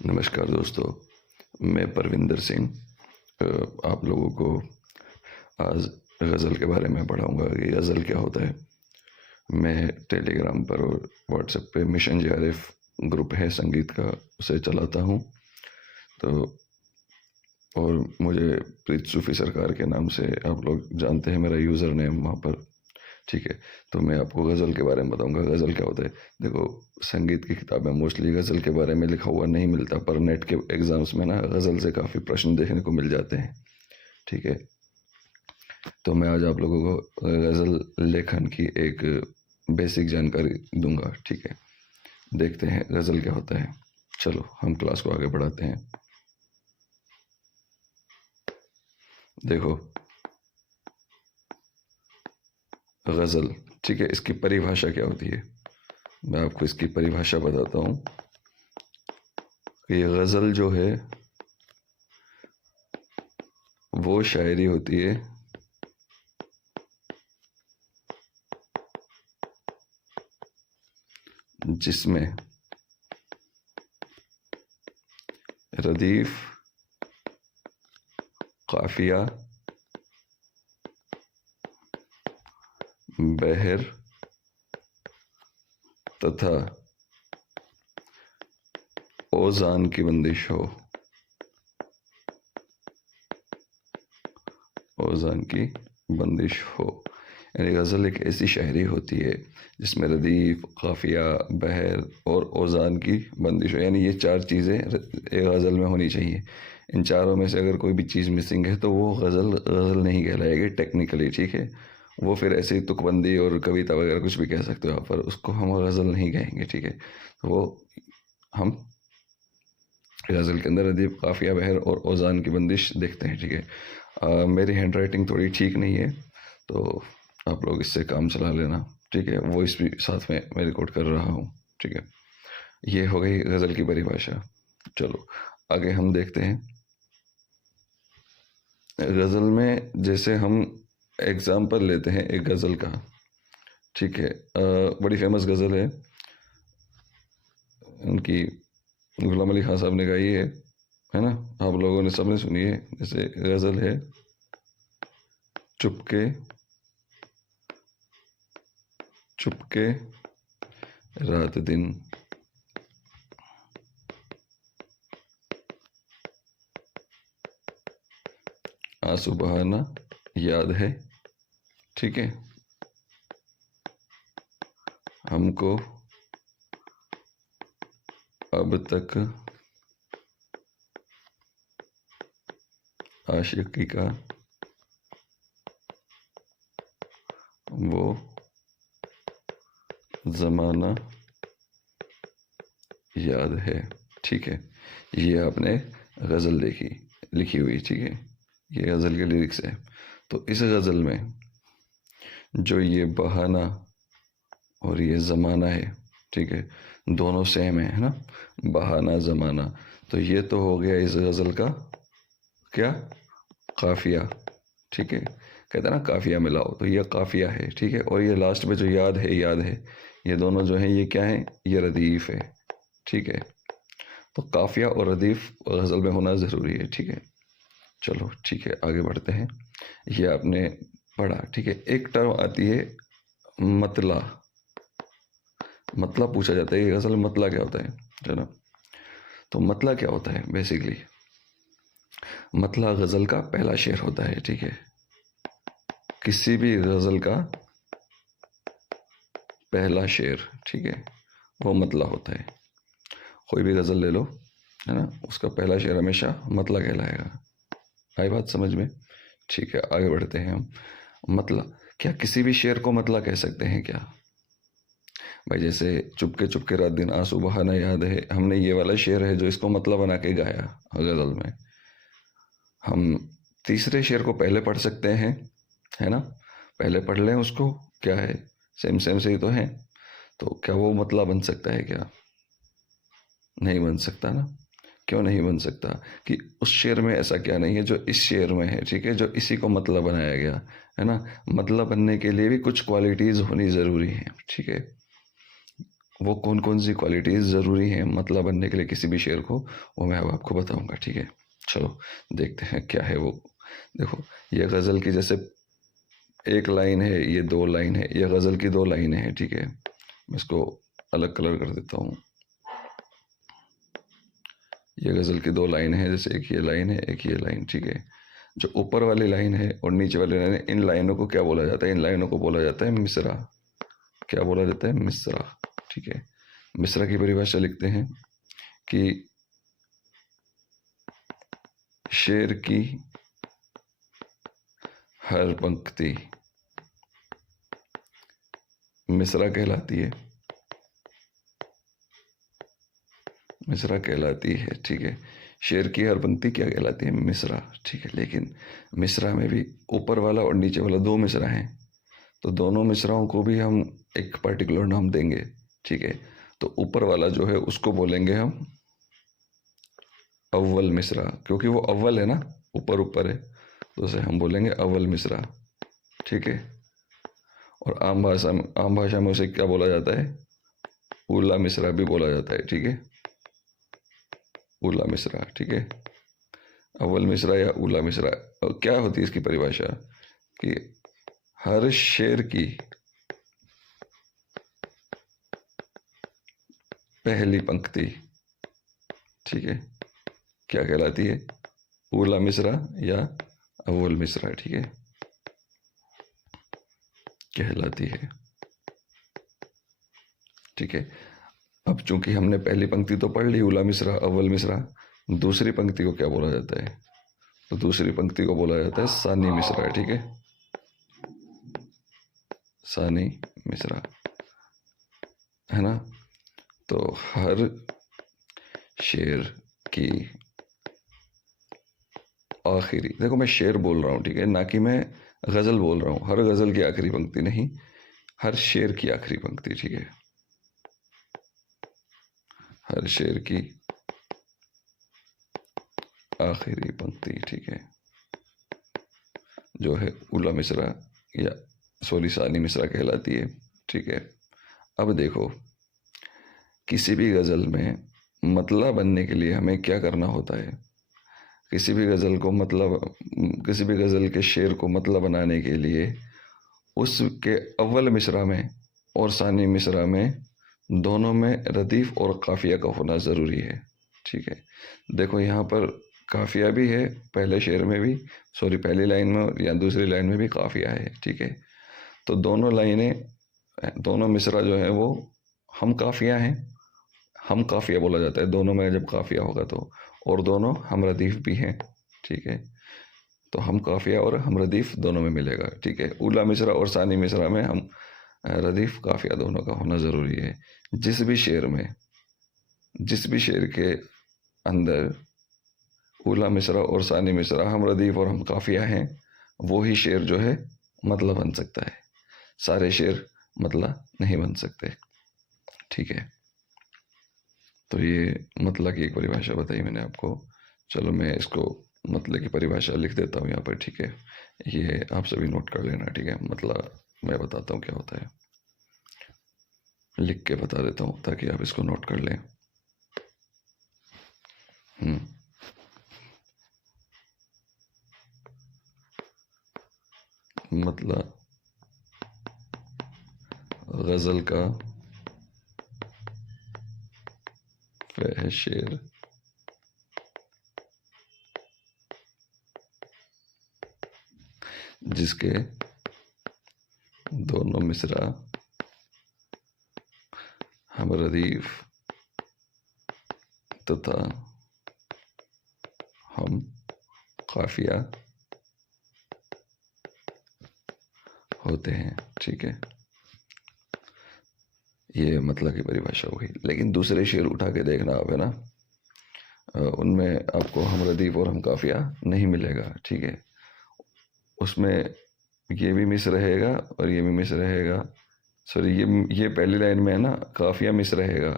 नमस्कार दोस्तों, मैं परविंदर सिंह आप लोगों को आज गज़ल के बारे में पढ़ाऊंगा कि गज़ल क्या होता है। मैं टेलीग्राम पर और व्हाट्सएप पे मिशन जेआरएफ ग्रुप है संगीत का, उसे चलाता हूँ। तो और मुझे प्रीत सूफ़ी सरकार के नाम से आप लोग जानते हैं, मेरा यूज़र नेम वहाँ पर। ठीक है, तो मैं आपको गज़ल के बारे में बताऊंगा गज़ल क्या होता है। देखो, संगीत की किताबें मोस्टली गज़ल के बारे में लिखा हुआ नहीं मिलता, पर नेट के एग्ज़ाम्स में ना गज़ल से काफ़ी प्रश्न देखने को मिल जाते हैं। ठीक है, तो मैं आज आप लोगों को गज़ल लेखन की एक बेसिक जानकारी दूंगा। ठीक है, देखते हैं गज़ल क्या होता है। चलो हम क्लास को आगे बढ़ाते हैं। देखो, गज़ल, ठीक है, इसकी परिभाषा क्या होती है। मैं आपको इसकी परिभाषा बताता हूँ कि गज़ल जो है वो शायरी होती है जिसमें रदीफ, काफिया, बहर तथा ओज़ान की बंदिश हो। ओज़ान की बंदिश हो यानी गज़ल एक ऐसी शायरी होती है जिसमें रदीफ, काफिया, बहर और ओज़ान की बंदिश हो। यानी ये चार चीज़ें एक गज़ल में होनी चाहिए। इन चारों में से अगर कोई भी चीज़ मिसिंग है तो वो गज़ल गज़ल नहीं कहलाएगी टेक्निकली। ठीक है, वो फिर ऐसे ही तुकबंदी और कविता वगैरह कुछ भी कह सकते हो आप, पर उसको हम गज़ल नहीं कहेंगे। ठीक है, तो वो हम गज़ल के अंदर अदीब, काफिया, बहर और ओज़ान की बंदिश देखते हैं। ठीक है, मेरी हैंड राइटिंग थोड़ी ठीक नहीं है, तो आप लोग इससे काम चला लेना। ठीक है, वॉइस भी साथ में मैं रिकॉर्ड कर रहा हूँ। ठीक है, ये हो गई गज़ल की परिभाषा। चलो आगे हम देखते हैं। गज़ल में जैसे हम एग्जाम्पल लेते हैं एक गज़ल का। ठीक है, बड़ी फेमस गज़ल है उनकी, गुलाम अली खान साहब ने गाई है ना, आप लोगों ने सबने सुनी है। जैसे गज़ल है, चुपके चुपके रात दिन आंसू बहाना याद है। ठीक है, हमको अब तक आशिकी का वो ज़माना याद है। ठीक है, ये आपने गज़ल लिखी हुई। ठीक है, ये गज़ल के लिरिक्स है। तो इस गज़ल में जो ये बहाना और ये ज़माना है, ठीक है, दोनों सेम है ना, बहाना ज़माना। तो ये तो हो गया इस गज़ल का क्या, काफिया। ठीक है, कहते हैं ना काफिया मिलाओ, तो ये काफिया है। ठीक है, और ये लास्ट में जो याद है, ये दोनों जो है ये क्या है, ये रदीफ है। ठीक है, तो काफिया और रदीफ गज़ल में होना ज़रूरी है। ठीक है, चलो ठीक है आगे बढ़ते हैं। ये आपने पढ़ा। ठीक है, एक टर्म आती है मतला। मतला पूछा जाता है कि गज़ल में मतला क्या होता है ना। तो मतला क्या होता है बेसिकली, मतला गज़ल का पहला शेर होता है। ठीक है, किसी भी गज़ल का पहला शेर, ठीक है, वो मतला होता है। कोई भी गज़ल ले लो, है ना, उसका पहला शेर हमेशा मतला कहलाएगा। आई बात समझ में। ठीक है, आगे बढ़ते हैं हम। मतला, क्या किसी भी शेर को मतला कह सकते हैं क्या भाई? जैसे चुपके चुपके रात दिन आंसू बहाना याद है, हमने ये वाला शेर है जो इसको मतला बना के गाया गज़ल में। हम तीसरे शेर को पहले पढ़ सकते हैं, है ना, पहले पढ़ लें उसको, क्या है, सेम सेम से ही तो है। तो क्या वो मतला बन सकता है क्या? नहीं बन सकता ना। क्यों नहीं बन सकता? कि उस शेर में ऐसा क्या नहीं है जो इस शेर में है। ठीक है, जो इसी को मतलब बनाया गया है ना। मतलब बनने के लिए भी कुछ क्वालिटीज होनी जरूरी है। ठीक है, वो कौन कौन सी क्वालिटीज़ ज़रूरी हैं मतलब बनने के लिए किसी भी शेर को, वो मैं अब आपको बताऊंगा, ठीक है। चलो देखते हैं क्या है वो। देखो, ये गज़ल की जैसे एक लाइन है, ये दो लाइन है, ये गज़ल की दो लाइनें हैं, ठीक है। मैं इसको अलग कलर कर देता हूँ। ये गज़ल की दो लाइन है, जैसे एक ये लाइन है, एक ये लाइन, ठीक है। जो ऊपर वाली लाइन है और नीचे वाली लाइन है, इन लाइनों को क्या बोला जाता है? इन लाइनों को बोला जाता है मिसरा। क्या बोला जाता है? मिसरा, ठीक है। मिसरा की परिभाषा लिखते हैं कि शेर की हर पंक्ति मिसरा कहलाती है, मिसरा कहलाती है, ठीक है। शेर की हर पंक्ति क्या कहलाती है? मिसरा, ठीक है। लेकिन मिसरा में भी ऊपर वाला और नीचे वाला दो मिसरा हैं, तो दोनों मिसराओं को भी हम एक पर्टिकुलर नाम देंगे, ठीक है। तो ऊपर वाला जो है उसको बोलेंगे हम अव्वल मिसरा, क्योंकि वो अव्वल है ना, ऊपर ऊपर है, तो उसे हम बोलेंगे अव्वल मिसरा, ठीक है। और आम भाषा में उसे क्या बोला जाता है? उला मिसरा भी बोला जाता है, ठीक है। उला मिसरा, ठीक है। अव्वल मिसरा या उला मिसरा। और क्या होती है इसकी परिभाषा? कि हर शेर की पहली पंक्ति, ठीक है, क्या कहलाती है? उला मिसरा या अव्वल मिसरा, ठीक है, कहलाती है, ठीक है। अब चूंकि हमने पहली पंक्ति तो पढ़ ली, उला मिसरा अव्वल मिसरा, दूसरी पंक्ति को क्या बोला जाता है? तो दूसरी पंक्ति को बोला जाता है सानी मिसरा, ठीक है, सानी मिसरा, है ना। तो हर शेर की आखिरी, देखो मैं शेर बोल रहा हूँ, ठीक है, ना कि मैं गज़ल बोल रहा हूँ। हर गज़ल की आखिरी पंक्ति नहीं, हर शेर की आखिरी पंक्ति, ठीक है। हर शेर की आखिरी पंक्ति, ठीक है, जो है उला मिसरा या सॉरी सानी मिसरा कहलाती है, ठीक है। अब देखो, किसी भी गज़ल में मतला बनने के लिए हमें क्या करना होता है? किसी भी गज़ल को मतलब, किसी भी गज़ल के शेर को मतलब बनाने के लिए उसके अव्वल मिसरा में और सानी मिसरा में दोनों में रदीफ और काफिया का होना ज़रूरी है, ठीक है। देखो यहाँ पर काफिया भी है, पहले शेर में भी, सॉरी पहली लाइन में या दूसरी लाइन में भी काफिया है, ठीक है। तो दोनों लाइनें, दोनों मिसरा जो है वो हम काफिया हैं, हम काफिया बोला जाता है दोनों में जब काफिया होगा तो, और दोनों हम रदीफ भी हैं, ठीक है। तो हम काफिया और हम रदीफ दोनों में मिलेगा, ठीक है। उला मिसरा और सानी मिसरा में हम रदीफ काफिया दोनों का होना ज़रूरी है। जिस भी शेर में, जिस भी शेर के अंदर उला मिसरा और सानी मिसरा हम रदीफ और हम काफिया हैं, वो ही शेर जो है मतलब बन सकता है। सारे शेर मतलब नहीं बन सकते, ठीक है। तो ये मतलब की एक परिभाषा बताई मैंने आपको। चलो मैं इसको मतलब की परिभाषा लिख देता हूँ यहाँ पर, ठीक है। ये आप सभी नोट कर लेना, ठीक है। मतलब मैं बताता हूँ क्या होता है, लिख के बता देता हूँ ताकि आप इसको नोट कर लें। मतलब गज़ल का वह शेर जिसके दोनों मिसरा हम रदीफ तथा हम काफिया होते हैं, ठीक है। ये मतलब की परिभाषा हुई। लेकिन दूसरे शेर उठा के देखना आप, है ना, उनमें आपको हम रदीफ और हम काफिया नहीं मिलेगा, ठीक है। उसमें ये भी मिस रहेगा और ये भी मिस रहेगा। सॉरी, ये पहली लाइन में है ना, काफिया मिस रहेगा,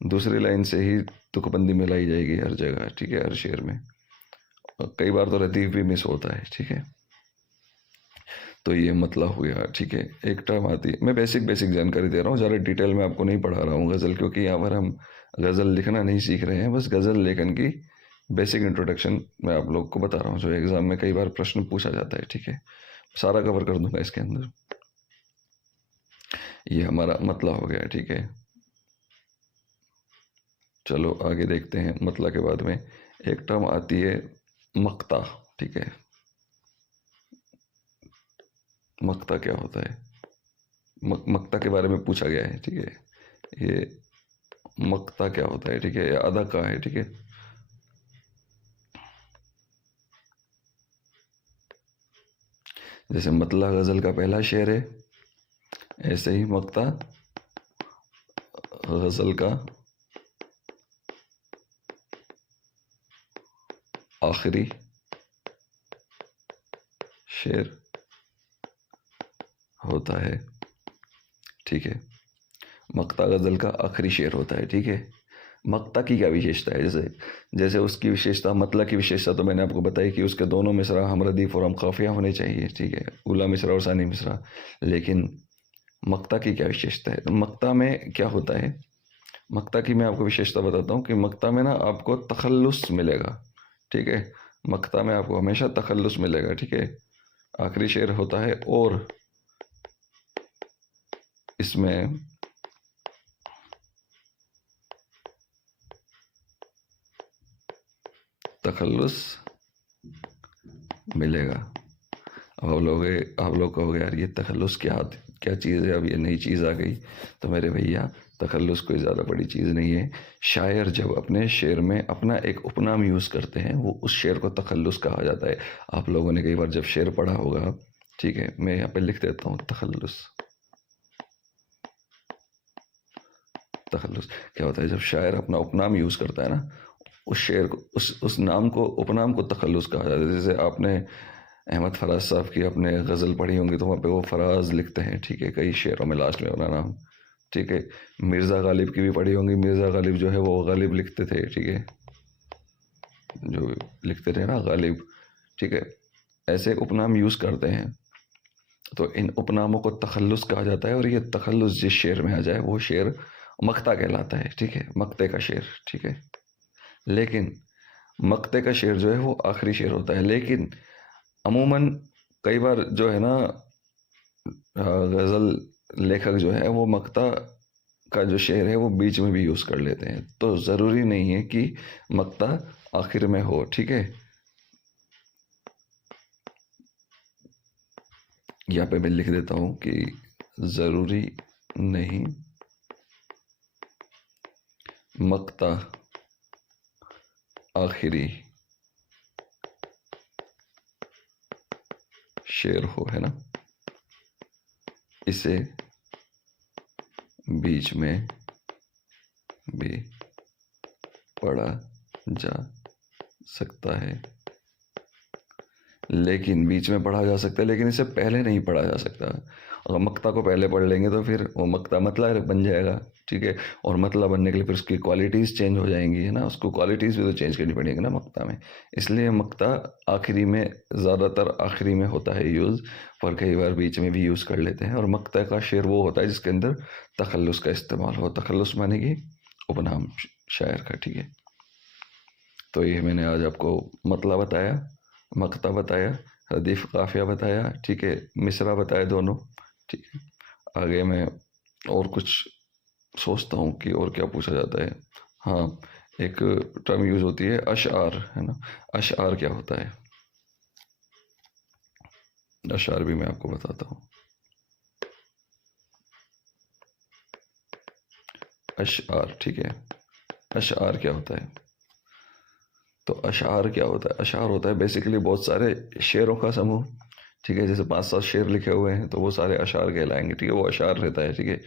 दूसरी लाइन से ही तुकबंदी मिलाई जाएगी हर जगह, ठीक है, हर शेर में। कई बार तो रदीफ भी मिस होता है, ठीक है। तो ये मतलब हो गया, ठीक है। एक टर्म आती है, मैं बेसिक बेसिक जानकारी दे रहा हूँ, ज़्यादा डिटेल में आपको नहीं पढ़ा रहा हूँ गज़ल, क्योंकि यहाँ पर हम गज़ल लिखना नहीं सीख रहे हैं, बस गज़ल लेखन की बेसिक इंट्रोडक्शन मैं आप लोग को बता रहा हूँ, जो एग्ज़ाम में कई बार प्रश्न पूछा जाता है, ठीक है। सारा कवर कर दूंगा इसके अंदर। ये हमारा मतला हो गया, ठीक है। चलो आगे देखते हैं। मतला के बाद में एक टर्म आती है मक्ता, ठीक है। मक्ता क्या होता है? मक्ता के बारे में पूछा गया है, ठीक है। ये मक्ता क्या होता है, ठीक है, ये अदा का है, ठीक है। जैसे मतला गजल का पहला शेर है, ऐसे ही मक्ता गजल का आखिरी शेर होता है, ठीक है। मक्ता गजल का आखिरी शेर होता है, ठीक है। मक्ता की क्या विशेषता है? जैसे जैसे उसकी विशेषता, मतला की विशेषता तो मैंने आपको बताई कि उसके दोनों मिसरा हमरदीफ और हम काफिया होने चाहिए, ठीक है, उला मिसरा और सानी मिसरा। लेकिन मक्ता की क्या विशेषता है? तो मक्ता में क्या होता है? मक्ता की मैं आपको विशेषता बताता हूँ कि मक्ता में ना आपको तखल्लुस मिलेगा, ठीक है। मक्ता में आपको हमेशा तखल्लुस मिलेगा, ठीक है। आखिरी शेर होता है और इसमें तखल्लुस मिलेगा। अब आप लोग कहोगे यार ये तखल्लुस क्या क्या चीज़ है, अब ये नई चीज़ आ गई। तो मेरे भैया, तखल्लुस कोई ज़्यादा बड़ी चीज़ नहीं है। शायर जब अपने शेर में अपना एक उपनाम यूज़ करते हैं, वो उस शेर को तखल्लुस कहा जाता है। आप लोगों ने कई बार जब शेर पढ़ा होगा, ठीक है, मैं यहाँ पे लिख देता हूँ तखल्लुस। तखल्लुस क्या होता है? जब शायर अपना उपनाम यूज़ करता है ना, उस शेर को, उस नाम को, उपनाम को तखल्लुस कहा जाता है। जैसे आपने अहमद फराज साहब की अपने गज़ल पढ़ी होंगी, तो वहाँ पे वो फराज लिखते हैं, ठीक है, कई शेरों में लास्ट में अपना नाम, ठीक है। मिर्ज़ा गालिब की भी पढ़ी होंगी, मिर्ज़ा गालिब जो है वो गालिब लिखते थे, ठीक है, जो लिखते थे ना गालिब, ठीक है। ऐसे उपनाम यूज़ करते हैं, तो इन उपनामों को तखल्लुस कहा जाता है। और ये तखल्लुस जिस शेर में आ जाए वो शेर मक्ता कहलाता है, ठीक है, मक्ते का शेर, ठीक है। लेकिन मक्ते का शेर जो है वो आखिरी शेर होता है। लेकिन अमूमन कई बार जो है ना, गज़ल लेखक जो है वो मक्ता का जो शेर है वो बीच में भी यूज़ कर लेते हैं। तो ज़रूरी नहीं है कि मक्ता आखिर में हो, ठीक है। यहाँ पे मैं लिख देता हूँ कि ज़रूरी नहीं मक्ता आखिरी शेर हो, है ना, इसे बीच में भी पढ़ा जा सकता है। लेकिन बीच में पढ़ा जा सकता है, लेकिन इसे पहले नहीं पढ़ा जा सकता। अगर मक्ता को पहले पढ़ लेंगे तो फिर वो मक्ता मतला बन जाएगा, ठीक है। और मतला बनने के लिए फिर उसकी क्वालिटीज़ चेंज हो जाएंगी, है ना, उसको क्वालिटीज़ भी तो चेंज करनी पड़ेगी ना मक्ता में। इसलिए मक्ता आखिरी में, ज़्यादातर आखिरी में होता है यूज़, पर कई बार बीच में भी यूज़ कर लेते हैं। और मक्ता का शेर वो होता है जिसके अंदर तखल्लुस का इस्तेमाल हो। तखल्लुस माने कि उपनाम शायर का, ठीक है। तो ये मैंने आज आपको मतला बताया, मक्ता बताया, रदीफ काफिया बताया, ठीक है, मिसरा बताया दोनों, ठीक है। आगे मैं और कुछ सोचता हूँ कि और क्या पूछा जाता है। हाँ, एक टर्म यूज होती है अशआर, है ना। अशआर क्या होता है? अशआर भी मैं आपको बताता हूँ। अशआर, ठीक है। अशआर क्या होता है? तो अशार क्या होता है? अशार होता है बेसिकली बहुत सारे शेरों का समूह, ठीक है। जैसे 5-7 शेर लिखे हुए हैं तो वो सारे अशार कहलाएंगे, ठीक है, वो अशार रहता है, ठीक है।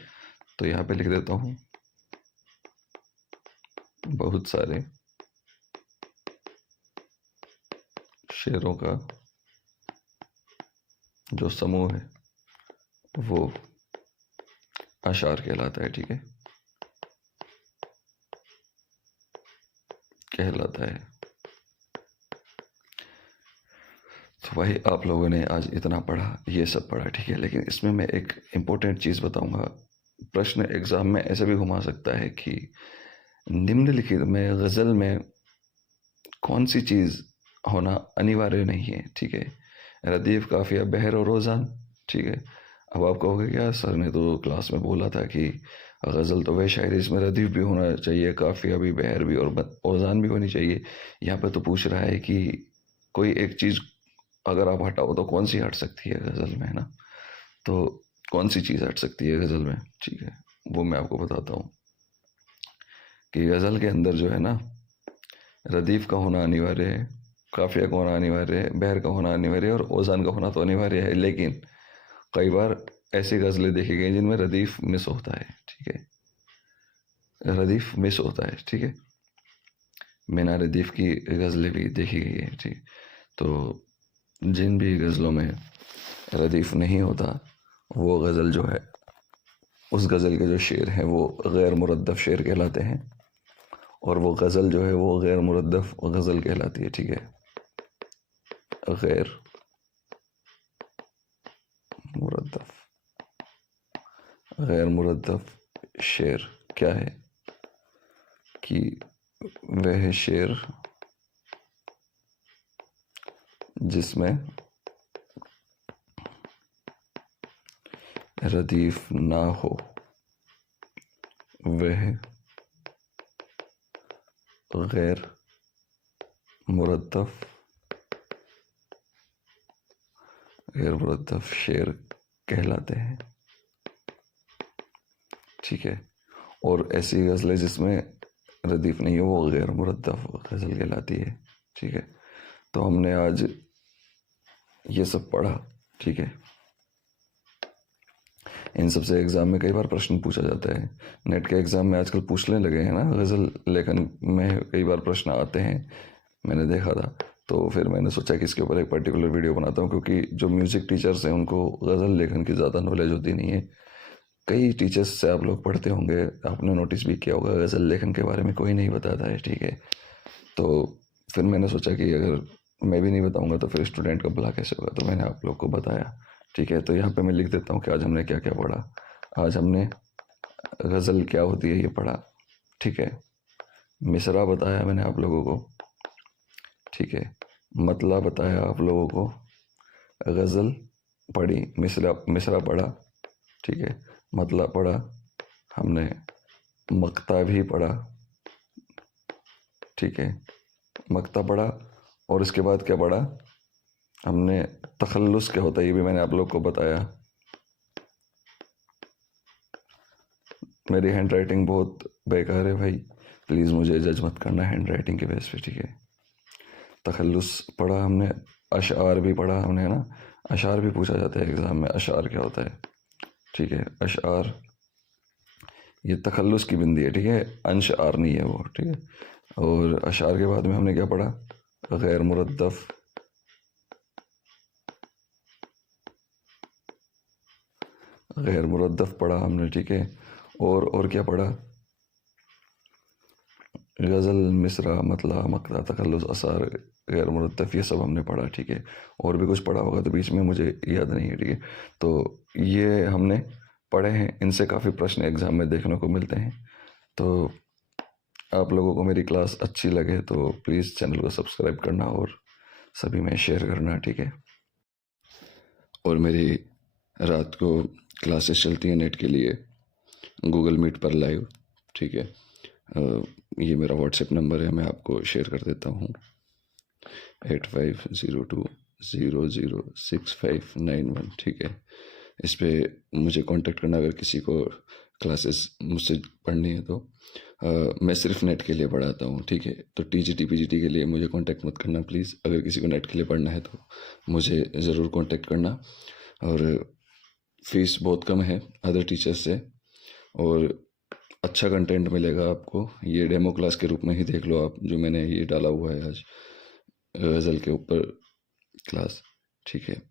तो यहाँ पे लिख देता हूँ बहुत सारे शेरों का जो समूह है वो अशार कहलाता है, ठीक है, कहलाता है। तो भाई आप लोगों ने आज इतना पढ़ा, ये सब पढ़ा, ठीक है, लेकिन इसमें मैं एक इम्पोर्टेंट चीज़ बताऊंगा। प्रश्न एग्ज़ाम में ऐसे भी घुमा सकता है कि निम्नलिखित में गज़ल में कौन सी चीज़ होना अनिवार्य नहीं है, ठीक है। रदीफ़, काफ़िया, बहर और ओज़ान, ठीक है। अब आप कहोगे क्या सर ने तो क्लास में बोला था कि गज़ल तो वह शायरी इसमें रदीफ़ भी होना चाहिए, काफ़िया भी, बहर भी और ओज़ान भी होनी चाहिए। यहाँ पे तो पूछ रहा है कि कोई एक चीज़ अगर आप हटाओ तो कौन सी हट सकती है गज़ल में, है ना। तो कौन सी चीज़ हट सकती है गज़ल में, ठीक है, वो मैं आपको बताता हूँ कि गज़ल के अंदर जो है ना, रदीफ़ का होना अनिवार्य है, काफ़िया का होना अनिवार्य है, बहर का होना अनिवार्य है और ओज़ान का होना तो अनिवार्य है। लेकिन कई बार ऐसी गज़लें देखी गई जिनमें रदीफ़ मिस होता है, ठीक है, रदीफ़ मिस होता है, ठीक है। बिना रदीफ़ की गज़लें भी देखी गई है, ठीक। तो जिन भी गज़लों में रदीफ़ नहीं होता वो गज़ल जो है, उस गज़ल के जो शेर हैं वो गैर मुरद्दफ़ शेर कहलाते हैं और वो गज़ल जो है वो गैर मुरद्दफ़ गज़ल कहलाती है, ठीक है। गैर मुरद्दफ़, गैर मुरद्दफ़ शेर क्या है कि वह शेर जिसमें रदीफ़ ना हो वह गैर मुरद्दफ़, गैर मुरद्दफ़ शेर कहलाते हैं, ठीक है। और ऐसी गज़लें जिसमें रदीफ़ नहीं हो वो गैर मुरद्दफ़ गज़ल कहलाती है, ठीक है। तो हमने आज ये सब पढ़ा, ठीक है। इन सब से एग्ज़ाम में कई बार प्रश्न पूछा जाता है। नेट के एग्ज़ाम में आजकल पूछने लगे हैं ना, गज़ल लेखन में कई बार प्रश्न आते हैं, मैंने देखा था। तो फिर मैंने सोचा कि इसके ऊपर एक पर्टिकुलर वीडियो बनाता हूँ, क्योंकि जो म्यूज़िक टीचर्स हैं उनको गज़ल लेखन की ज़्यादा नॉलेज होती नहीं है। कई टीचर्स से आप लोग पढ़ते होंगे, आपने नोटिस भी किया होगा, गज़ल लेखन के बारे में कोई नहीं बताता है, ठीक है। तो फिर मैंने सोचा कि अगर मैं भी नहीं बताऊंगा तो फिर स्टूडेंट का भला कैसे होगा, तो मैंने आप लोग को बताया, ठीक है। तो यहाँ पे मैं लिख देता हूँ कि आज हमने क्या क्या पढ़ा। आज हमने गज़ल क्या होती है ये पढ़ा, ठीक है। मिसरा बताया मैंने आप लोगों को, ठीक है। मतला बताया आप लोगों को, गज़ल पढ़ी, मिसरा मिसरा पढ़ा, ठीक है। मतला पढ़ा हमने, मक्ता भी पढ़ा, ठीक है। मक्ता पढ़ा और इसके बाद क्या पढ़ा हमने, तखल्लुस क्या होता है ये भी मैंने आप लोग को बताया। मेरी हैंड राइटिंग बहुत बेकार है भाई, प्लीज़ मुझे जज मत करना हैंड राइटिंग के बेस पे, ठीक है। तखल्लुस पढ़ा हमने, अशार भी पढ़ा हमने, है ना। अशार भी पूछा जाता है एग्ज़ाम में, अशार क्या होता है, ठीक है। अशार ये तखल्लुस की बिंदी है, ठीक है, अंश आर नहीं है वो, ठीक है। और अशार के बाद में हमने क्या पढ़ा, गैर मुरद्दफ़, गैर मुरद्दफ़ पढ़ा हमने, ठीक है। और क्या पढ़ा, गज़ल, मिसरा, मतला, मक्ता, तखल्लुस, असार, गैर मुरद्दफ़, ये सब हमने पढ़ा, ठीक है। और भी कुछ पढ़ा होगा तो बीच में मुझे याद नहीं है, ठीक है। तो ये हमने पढ़े हैं, इनसे काफ़ी प्रश्न एग्ज़ाम में देखने को मिलते हैं। तो आप लोगों को मेरी क्लास अच्छी लगे तो प्लीज़ चैनल को सब्सक्राइब करना और सभी में शेयर करना, ठीक है। और मेरी रात को क्लासेस चलती हैं नेट के लिए गूगल मीट पर लाइव, ठीक है। ये मेरा व्हाट्सएप नंबर है, मैं आपको शेयर कर देता हूँ, 8502006591, ठीक है। इस पर मुझे कांटेक्ट करना अगर किसी को क्लासेस मुझसे पढ़नी है तो। मैं सिर्फ नेट के लिए पढ़ाता हूँ, ठीक है। तो टीजीटी पीजीटी के लिए मुझे कांटेक्ट मत करना प्लीज़। अगर किसी को नेट के लिए पढ़ना है तो मुझे ज़रूर कांटेक्ट करना। और फीस बहुत कम है अदर टीचर्स से और अच्छा कंटेंट मिलेगा आपको। ये डेमो क्लास के रूप में ही देख लो आप, जो मैंने ये डाला हुआ है आज गज़ल के ऊपर क्लास, ठीक है।